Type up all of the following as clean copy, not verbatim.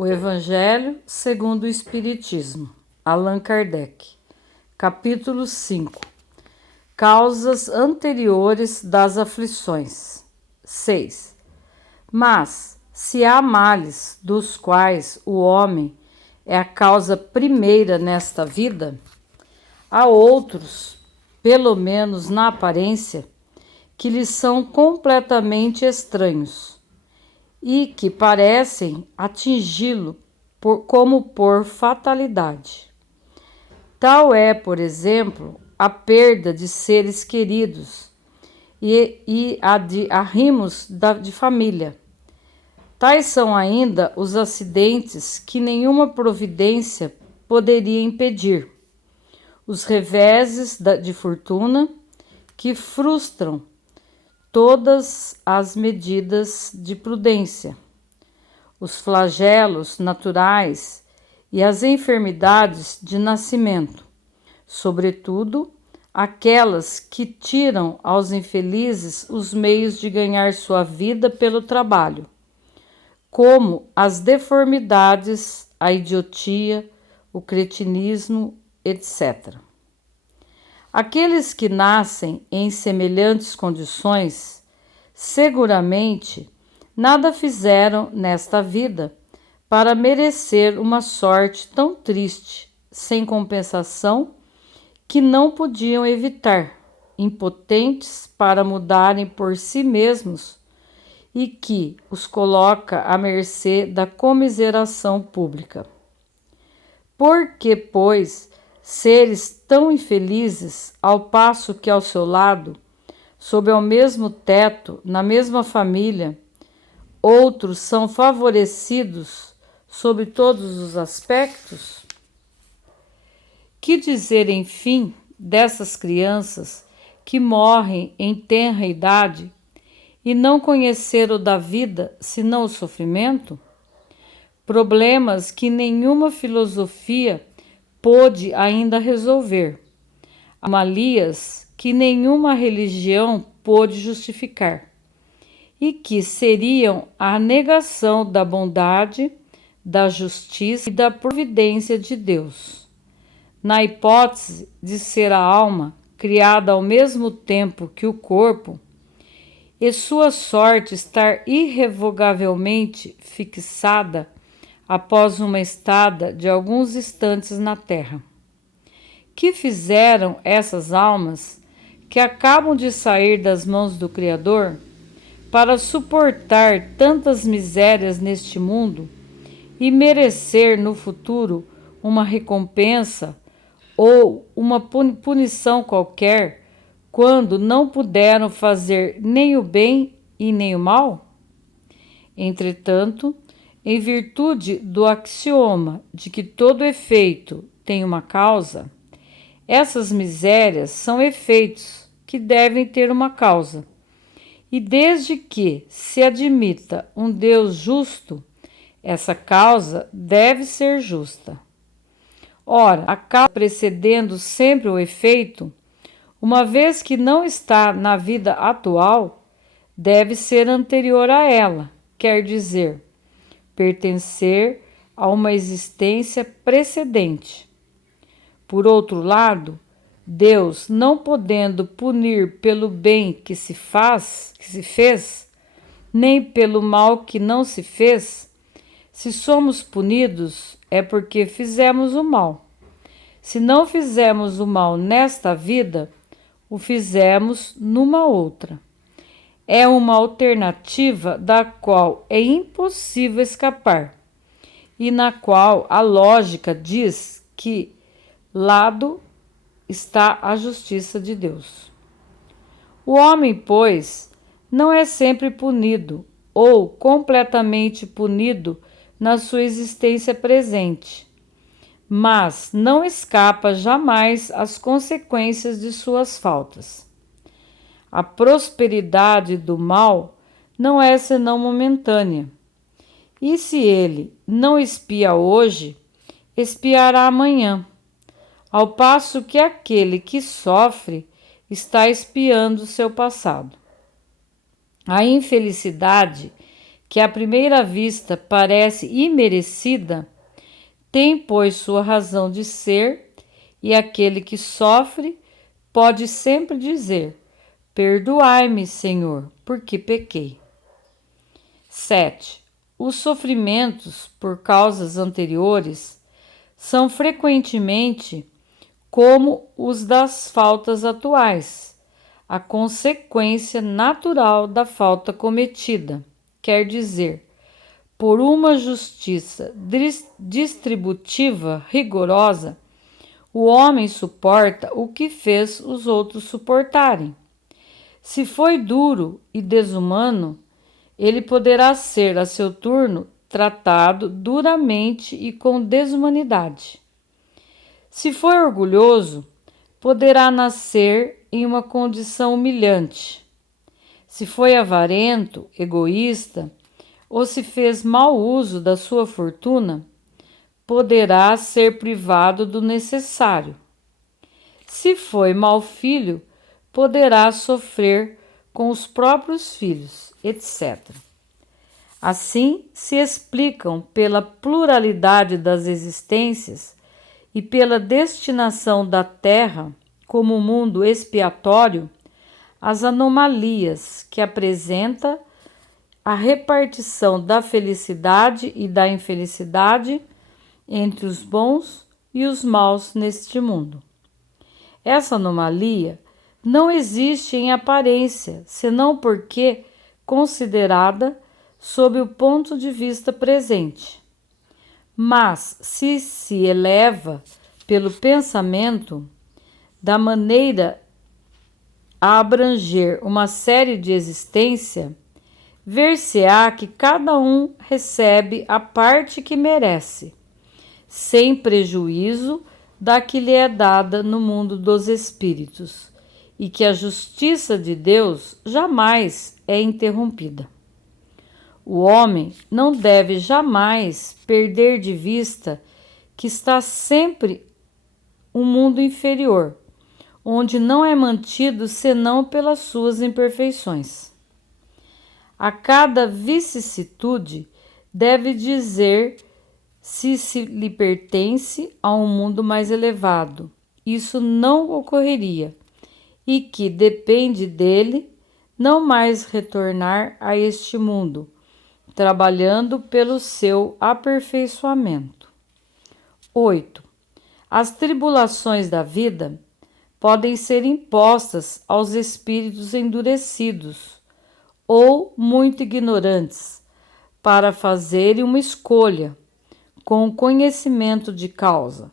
O Evangelho segundo o Espiritismo, Allan Kardec. Capítulo 5. Causas anteriores das aflições. 6. Mas, se há males dos quais o homem é a causa primeira nesta vida, há outros, pelo menos na aparência, que lhe são completamente estranhos e que parecem atingi-lo como por fatalidade. Tal é, por exemplo, a perda de seres queridos e a de arrimos de família. Tais são ainda os acidentes que nenhuma providência poderia impedir, os reveses de fortuna que frustram todas as medidas de prudência, os flagelos naturais e as enfermidades de nascimento, sobretudo aquelas que tiram aos infelizes os meios de ganhar sua vida pelo trabalho, como as deformidades, a idiotia, o cretinismo, etc. Aqueles que nascem em semelhantes condições, seguramente nada fizeram nesta vida para merecer uma sorte tão triste, sem compensação, que não podiam evitar, impotentes para mudarem por si mesmos e que os coloca à mercê da comiseração pública. Por que, pois, seres tão infelizes, ao passo que ao seu lado, sob o mesmo teto, na mesma família, outros são favorecidos sob todos os aspectos? Que dizer, enfim, dessas crianças que morrem em tenra idade e não conheceram da vida senão o sofrimento? Problemas que nenhuma filosofia pôde ainda resolver, anomalias que nenhuma religião pôde justificar, e que seriam a negação da bondade, da justiça e da providência de Deus. Na hipótese de ser a alma criada ao mesmo tempo que o corpo, e sua sorte estar irrevogavelmente fixada após uma estada de alguns instantes na terra. Que fizeram essas almas que acabam de sair das mãos do Criador para suportar tantas misérias neste mundo e merecer no futuro uma recompensa ou uma punição qualquer quando não puderam fazer nem o bem e nem o mal? Entretanto, em virtude do axioma de que todo efeito tem uma causa, essas misérias são efeitos que devem ter uma causa. E desde que se admita um Deus justo, essa causa deve ser justa. Ora, a causa precedendo sempre o efeito, uma vez que não está na vida atual, deve ser anterior a ela, quer dizer, pertencer a uma existência precedente. Por outro lado, Deus, não podendo punir pelo bem que se fez, nem pelo mal que não se fez, se somos punidos é porque fizemos o mal. Se não fizemos o mal nesta vida, o fizemos numa outra. É uma alternativa da qual é impossível escapar e na qual a lógica diz que lado está a justiça de Deus. O homem, pois, não é sempre punido ou completamente punido na sua existência presente, mas não escapa jamais às consequências de suas faltas. A prosperidade do mal não é senão momentânea, e se ele não espia hoje, espiará amanhã, ao passo que aquele que sofre está espiando seu passado. A infelicidade que à primeira vista parece imerecida, tem, pois, sua razão de ser, e aquele que sofre pode sempre dizer: perdoai-me, Senhor, porque pequei. 7. Os sofrimentos por causas anteriores são frequentemente como os das faltas atuais, a consequência natural da falta cometida, quer dizer, por uma justiça distributiva rigorosa, o homem suporta o que fez os outros suportarem. Se foi duro e desumano, ele poderá ser, a seu turno, tratado duramente e com desumanidade. Se for orgulhoso, poderá nascer em uma condição humilhante. Se foi avarento, egoísta, ou se fez mau uso da sua fortuna, poderá ser privado do necessário. Se foi mau filho, poderá sofrer com os próprios filhos, etc. Assim se explicam, pela pluralidade das existências e pela destinação da Terra como mundo expiatório, as anomalias que apresenta a repartição da felicidade e da infelicidade entre os bons e os maus neste mundo. Essa anomalia não existe em aparência, senão porque considerada sob o ponto de vista presente. Mas se eleva pelo pensamento, da maneira a abranger uma série de existência, ver-se-á que cada um recebe a parte que merece, sem prejuízo da que lhe é dada no mundo dos espíritos, e que a justiça de Deus jamais é interrompida. O homem não deve jamais perder de vista que está sempre um mundo inferior, onde não é mantido senão pelas suas imperfeições. A cada vicissitude deve dizer se lhe pertence a um mundo mais elevado. Isso não ocorreria, e que depende dele não mais retornar a este mundo, trabalhando pelo seu aperfeiçoamento. 8. As tribulações da vida podem ser impostas aos espíritos endurecidos ou muito ignorantes para fazerem uma escolha com conhecimento de causa,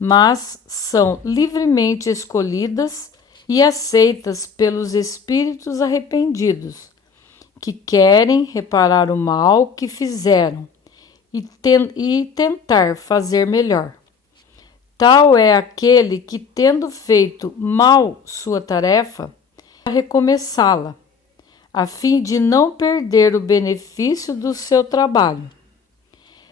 mas são livremente escolhidas e aceitas pelos espíritos arrependidos, que querem reparar o mal que fizeram e tentar fazer melhor. Tal é aquele que, tendo feito mal sua tarefa, recomeçá-la, a fim de não perder o benefício do seu trabalho.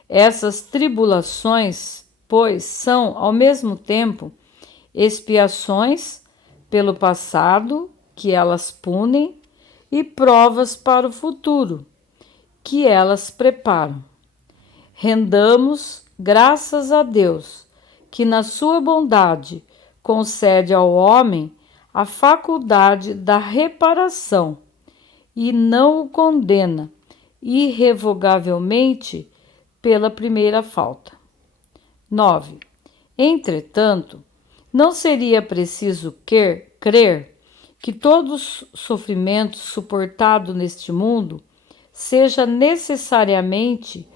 Essas tribulações, pois, são, ao mesmo tempo, expiações pelo passado, que elas punem, e provas para o futuro, que elas preparam. Rendamos graças a Deus, que na sua bondade concede ao homem a faculdade da reparação e não o condena irrevogavelmente pela primeira falta. 9. Entretanto, não seria preciso crer que todo sofrimento suportado neste mundo seja necessariamente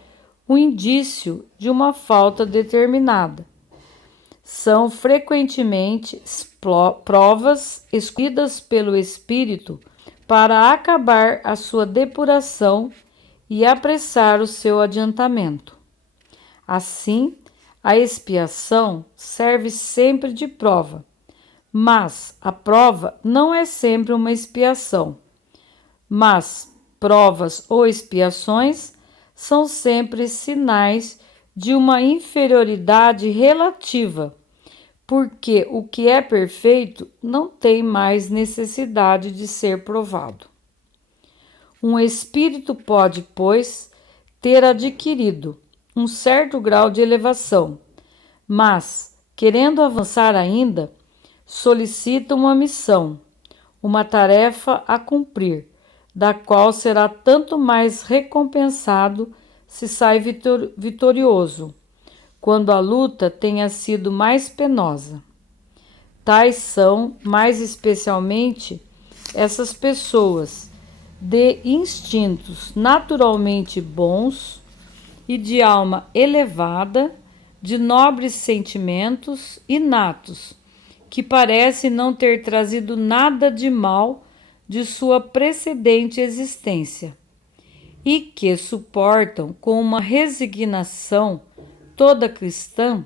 um indício de uma falta determinada. São frequentemente provas escolhidas pelo espírito para acabar a sua depuração e apressar o seu adiantamento. Assim, a expiação serve sempre de prova, mas a prova não é sempre uma expiação. Mas provas ou expiações são sempre sinais de uma inferioridade relativa, porque o que é perfeito não tem mais necessidade de ser provado. Um espírito pode, pois, ter adquirido um certo grau de elevação, mas, querendo avançar ainda, solicita uma missão, uma tarefa a cumprir, da qual será tanto mais recompensado se sai vitorioso, quando a luta tenha sido mais penosa. Tais são, mais especialmente, essas pessoas de instintos naturalmente bons e de alma elevada, de nobres sentimentos inatos, que parece não ter trazido nada de mal de sua precedente existência, e que suportam com uma resignação toda cristã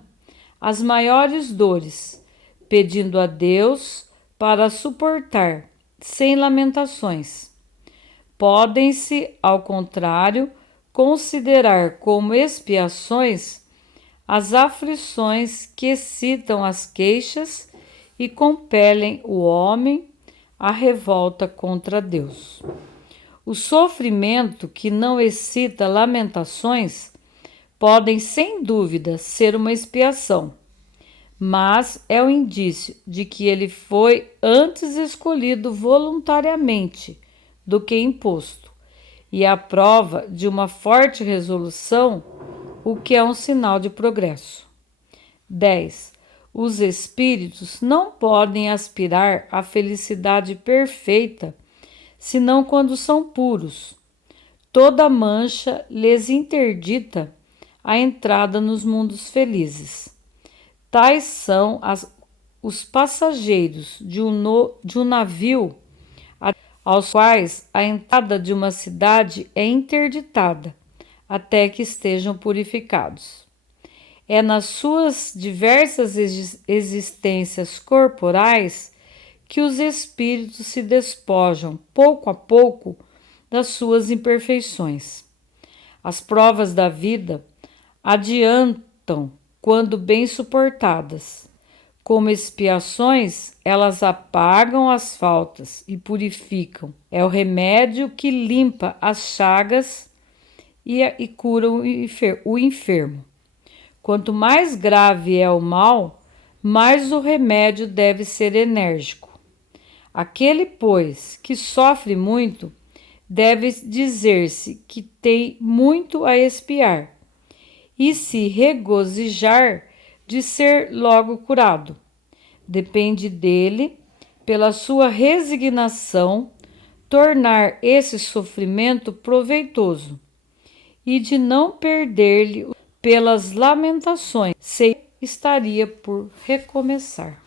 as maiores dores, pedindo a Deus para suportar sem lamentações. Podem-se, ao contrário, considerar como expiações as aflições que excitam as queixas e compelem o homem à revolta contra Deus. O sofrimento que não excita lamentações podem, sem dúvida, ser uma expiação, mas é um indício de que ele foi antes escolhido voluntariamente do que imposto, e a prova de uma forte resolução, o que é um sinal de progresso. 10. Os espíritos não podem aspirar à felicidade perfeita, senão quando são puros. Toda mancha lhes interdita a entrada nos mundos felizes. Tais são os passageiros de um navio aos quais a entrada de uma cidade é interditada, até que estejam purificados. É nas suas diversas existências corporais que os espíritos se despojam, pouco a pouco, das suas imperfeições. As provas da vida adiantam quando bem suportadas. Como expiações, elas apagam as faltas e purificam. É o remédio que limpa as chagas e cura o enfermo. Quanto mais grave é o mal, mais o remédio deve ser enérgico. Aquele, pois, que sofre muito, deve dizer-se que tem muito a expiar e se regozijar de ser logo curado. Depende dele, pela sua resignação, tornar esse sofrimento proveitoso e de não perder-lhe pelas lamentações, se estaria por recomeçar.